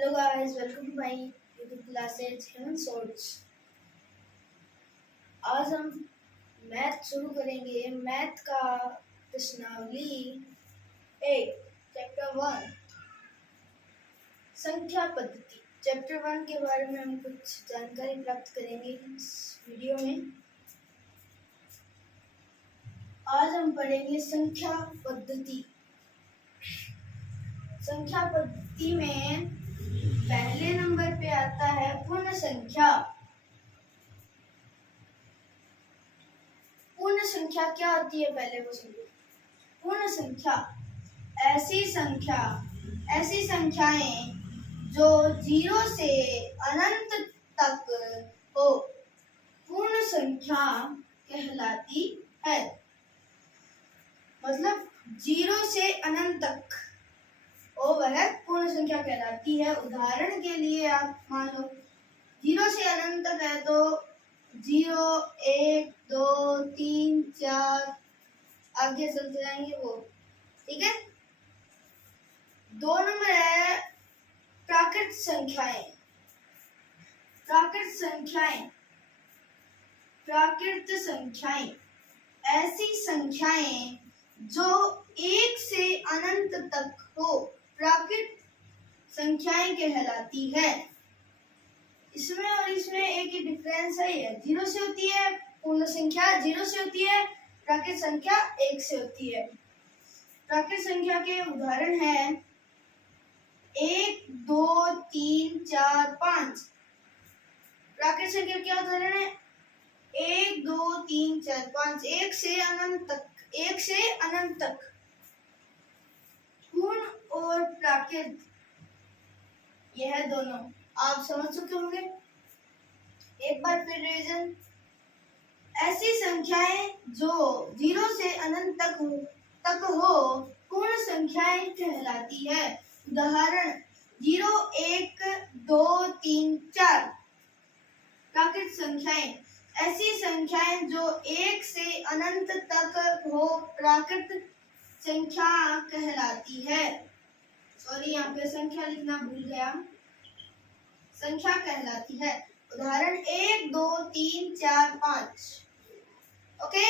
Hello guys, welcome to my YouTube classes Human Swords। आज हम math शुरू करेंगे। मैथ का प्रश्नावली एक चैप्टर 1 संख्या पद्धति। चैप्टर 1 के बारे में हम कुछ जानकारी प्राप्त करेंगे इस वीडियो में। आज हम पढ़ेंगे संख्या पद्धति। संख्या पद्धति में पहले नंबर पे आता है पूर्ण संख्या। पूर्ण संख्या क्या होती है पहले वो समझो। पूर्ण संख्या ऐसी संख्याएं जो 0 से अनंत तक हो पूर्ण संख्या कहलाती है। मतलब 0 से अनंत तक वो वह पूर्ण संख्या कहलाती है। उदाहरण के लिए आप मान लो 0 से अनंत तक है तो 0, 1, 2, 3, 4 आगे चलते जाएंगे वो, ठीक है। 2 नंबर है प्राकृत संख्याएं। प्राकृत संख्याएं ऐसी संख्याएं जो 1 से अनंत तक हो प्राकृत संख्याएं कहलाती है। इसमें और इसमें एक ही डिफरेंस है। 0 से होती है पूर्ण संख्या, 0 से होती है प्राकृत संख्या, 1 से होती है। प्राकृत संख्या के उदाहरण है 1, 2, 3, 4, 5। प्राकृत संख्या क्या उदाहरण है 1, 2, 3, 4, 5 1 से अनंत तक। पूर्ण और प्राकृत यह दोनों आप समझ चुके होंगे। एक बार फिर रिवीजन। ऐसी संख्याएं जो 0 से अनंत तक हो पूर्ण संख्याएं कहलाती है। उदाहरण 0, 1, 2, 3, 4। प्राकृत संख्याएं ऐसी संख्याएं जो 1 से अनंत तक हो प्राकृत संख्या कहलाती है। सॉरी, यहाँ पे संख्या लिखना भूल गया। संख्या कहलाती है। उदाहरण 1, 2, 3, 4, 5। ओके।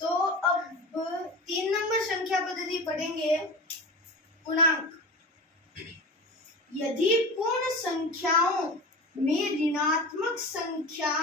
तो अब 3 नंबर संख्या पद्धति पढ़ेंगे पूर्णांक। यदि पूर्ण संख्याओं में ऋणात्मक संख्या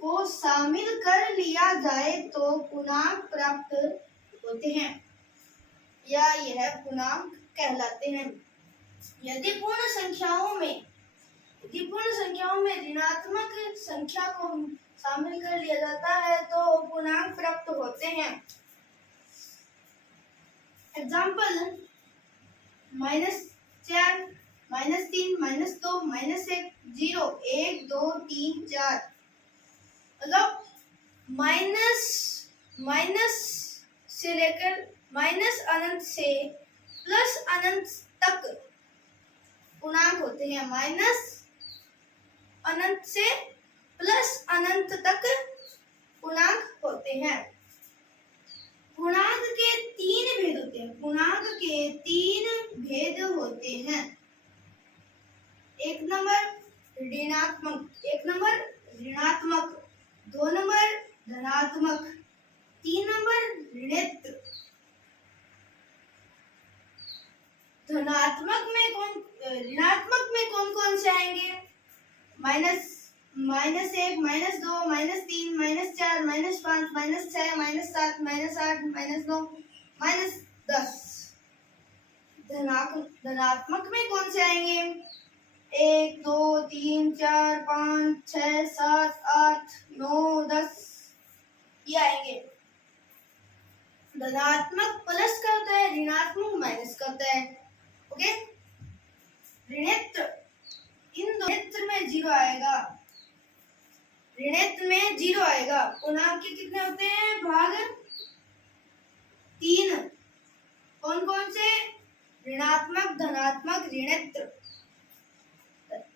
को शामिल कर लिया जाए तो पूर्णांक प्राप्त होते हैं या यह पूर्णांक कहलाते हैं। यदि पूर्ण संख्याओं में ऋणात्मक संख्या को शामिल कर लिया जाता है तो पूर्णांक प्राप्त होते हैं। एग्जाम्पल -4, -3, -2, -1, 0, 1, 2, 3, 4। मतलब माइनस से लेकर अनंत से प्लस अनंत तक पूर्णांक होते हैं। माइनस अनंत से प्लस अनंत तक पूर्णांक होते हैं। पूर्णांक के 3 भेद होते हैं। 1 नंबर ऋणात्मक, 2 नंबर धनात्मक, 3 नंबर ऋणात्मक। ऋणात्मक में कौन कौन से आएंगे? -1, -2, -3, -4, -5, -6, -7, -8, -9, -10। धनात्मक में कौन से आएंगे? 1, 2, 3, 4, 5, 6, 7, 8, 9, 10 ये आएंगे। धनात्मक प्लस करता है, ऋणात्मक माइनस करता है। ओके। ऋणात्मक में 0 आएगा। ऋणात्मक में 0 आएगा। पूर्णांक के कितने होते हैं? भाग 3। कौन कौन से? ऋणात्मक, धनात्मक, ऋणात्मक।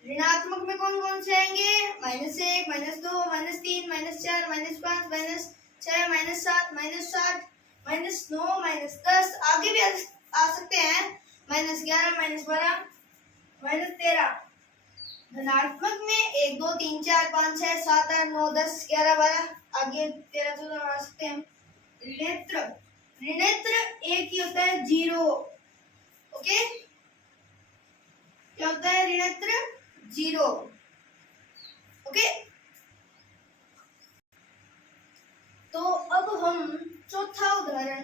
ऋणात्मक में कौन कौन से आएंगे? -1, -2, -3, -4, -5, 6 माइनस 7 माइनस 7 माइनस 9 माइनस 10, आगे भी आ सकते हैं, माइनस 11 माइनस 12 माइनस 13। धनात्मक में 1 2 3 4 5 6 7 8 9 10 11 12, आगे 13 14 आ सकते हैं। ऋणेत्र, ऋणेत्र एक ही होता है 0। ओके, क्या होता है ऋणेत्र? 0। ओके, तो अब हम चौथा उदाहरण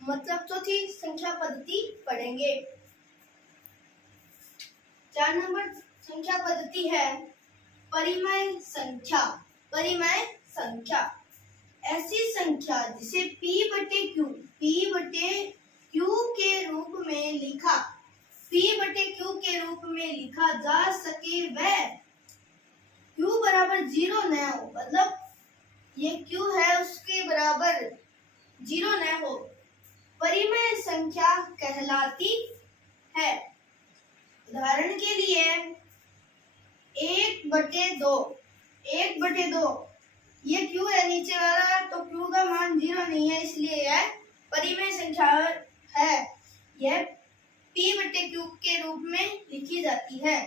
मतलब चौथी संख्या पद्धति पढ़ेंगे। 4 नंबर संख्या पद्धति है परिमेय संख्या। परिमेय संख्या ऐसी संख्या जिसे p बटे q के रूप में लिखा जा सके वह q बराबर 0 न हो, मतलब ये q है उसके बराबर 0 न हो, परिमेय संख्या कहलाती है। उदाहरण के लिए 1/2, 1/2 ये q है नीचे वाला, तो q का मान 0 नहीं है, इसलिए यह परिमेय संख्या है। यह p बटे q के रूप में लिखी जाती है।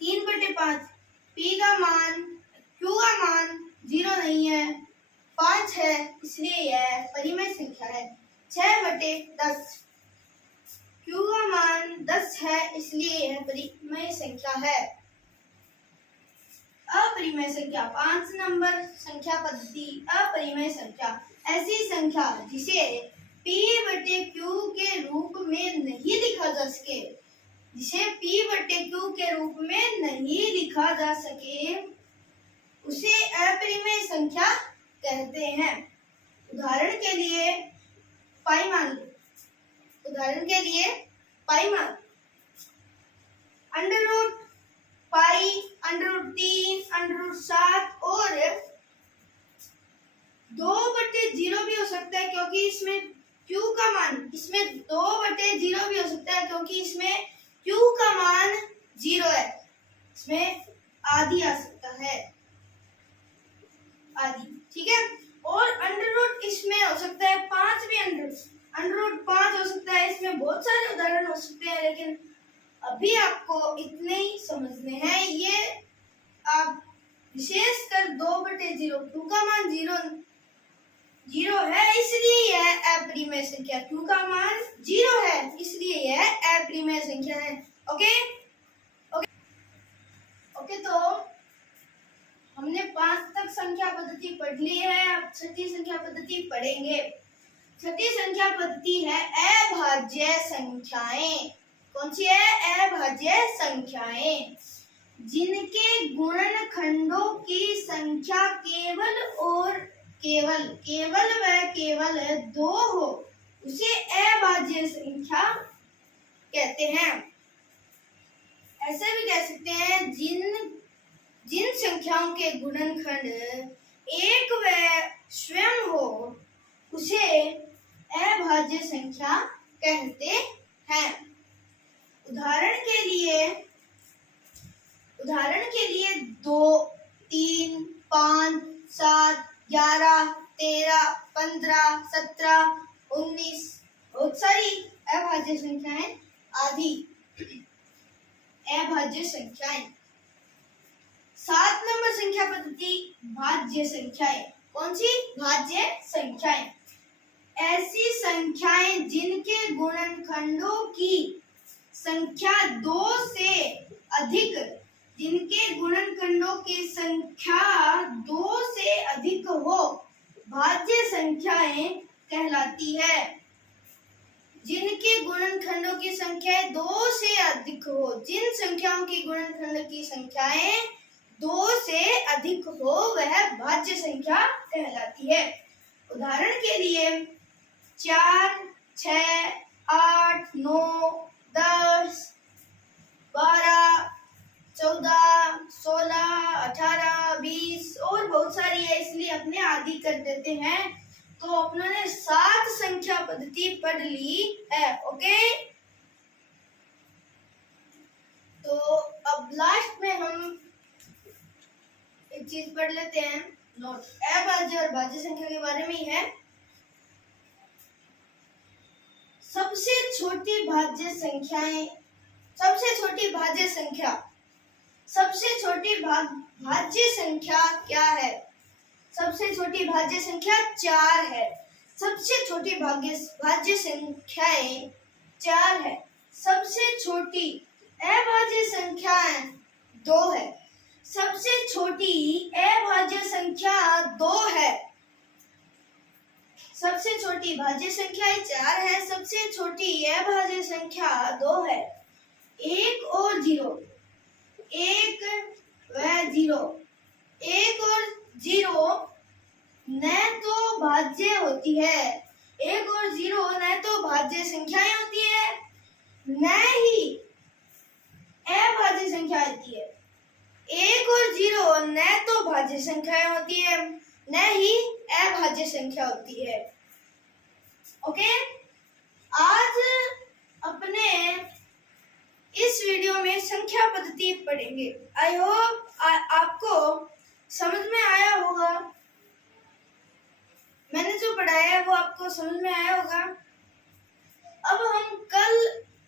3/5 q का मान 0 नहीं है, 5 है, इसलिए यह परिमेय संख्या है। 6/10 q का मान 10 है, इसलिए यह परिमेय संख्या है। अपरिमेय संख्या 5 नंबर संख्या पद्धति। अपरिमेय संख्या ऐसी संख्या जिसे p बटे q के रूप में नहीं लिखा जा सके, जिसे p बटे q के रूप में नहीं लिखा जा सके उसे अपरिमेय संख्या कहते हैं। उदाहरण के लिए पाई मान लो, उदाहरण के लिए पाई मान √π, √3, √7 और 2/0 भी हो सकता है, क्योंकि इसमें q का मान, इसमें 2/0 भी हो सकता है क्योंकि इसमें q का मान 0 है, इसमें आधी आ सकता है, आधी, ठीक है। और √ इसमें हो सकता है 5 भी, √5 हो सकता है। इसमें बहुत सारे उदाहरण हो सकते हैं, लेकिन अभी आपको इतने ही समझने हैं। ये आप विशेषकर 2/0, q का मान 0 है, इसलिए यह अपरिमेय संख्या, q का मान 0 है, इसलिए यह अपरिमेय संख्या है। ओके, तो हमने 5 तक संख्या पद्धति पढ़ ली है, अब छठी संख्या पद्धति पढ़ेंगे। छठी संख्या पद्धति है अभाज्य संख्याएं। कौन सी है? अभाज्य संख्याएं, जिनके गुणनखंडों की संख्या केवल 2 हो, उसे अभाज्य संख्या कहते हैं। ऐसे भी कह सकते हैं जिन संख्याओं के गुणनखंड एक व स्वयं हो, उसे अभाज्य संख्या कहते हैं। उदाहरण के लिए 2, 3, 5, 7, 11, 13, 15, 17, 19, बहुत सारी अभाज्य संख्याएं, आदि अभाज्य संख्याएं। 7 नंबर संख्या पद्धति भाज्य संख्याएं। कौन सी? भाज्य संख्याएं ऐसी संख्याएं जिनके गुणनखंडों की संख्या 2 से अधिक, जिनके गुणनखंडों की संख्या 2 से अधिक हो, भाज्य संख्याएं कहलाती है। जिनके गुणनखंडों की संख्या 2 से अधिक हो, जिन संख्याओं की गुणनखंड की संख्याएं 2 से अधिक हो, वह भाज्य संख्या कहलाती है। उदाहरण के लिए 4, 6, 8, 9, 10, 12, 14, 16, 18, 20 और बहुत सारी है, इसलिए अपने आदि कर देते हैं। तो अपने 7 संख्या पद्धति पढ़ ली है। ओके, तो अब लास्ट में हम एक चीज पढ़ लेते हैं। नोट अभाज्य और भाज्य संख्या के बारे में ही है। सबसे छोटी भाज्य संख्याएं, सबसे छोटी भाज्य संख्या, सबसे छोटी भाज्य संख्या क्या है? सबसे छोटी भाज्य संख्या 4 है। सबसे छोटी भाज्य संख्याएं 4 है। सबसे छोटी अभाज्य संख्याएं 2 है। सबसे छोटी अभाज्य संख्या 2 है। सबसे छोटी भाज्य संख्या 4 है। सबसे छोटी अभाज्य संख्या 2 है। 1 और 0, 1 व 0, 1 और 0 न तो भाज्य होती है, 1 और 0 न तो भाज्य संख्याएं होती है, न ही अभाज्य संख्या होती है। 1 और 0 न तो भाज्य संख्याएं होती है, न ही अभाज्य संख्या होती है। ओके, आज अपने इस वीडियो में संख्या पद्धति पढ़ेंगे। आई होप आपको समझ में आया होगा। मैंने जो पढ़ाया है वो आपको समझ में आया होगा। अब हम कल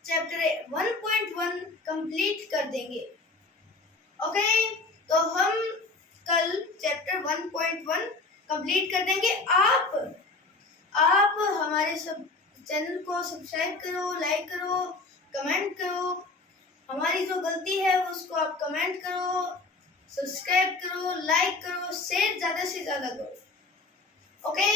चैप्टर 1.1 कंप्लीट कर देंगे। ओके, तो हम कल चैप्टर 1.1 कंप्लीट कर देंगे। आप हमारे सब चैनल को सब्सक्राइब करो, लाइक करो, कमेंट करो। हमारी जो गलती है उसको आप कमेंट करो, सब्सक्राइब करो, लाइक करो, शेयर ज़्यादा से ज़्यादा करो। ओके।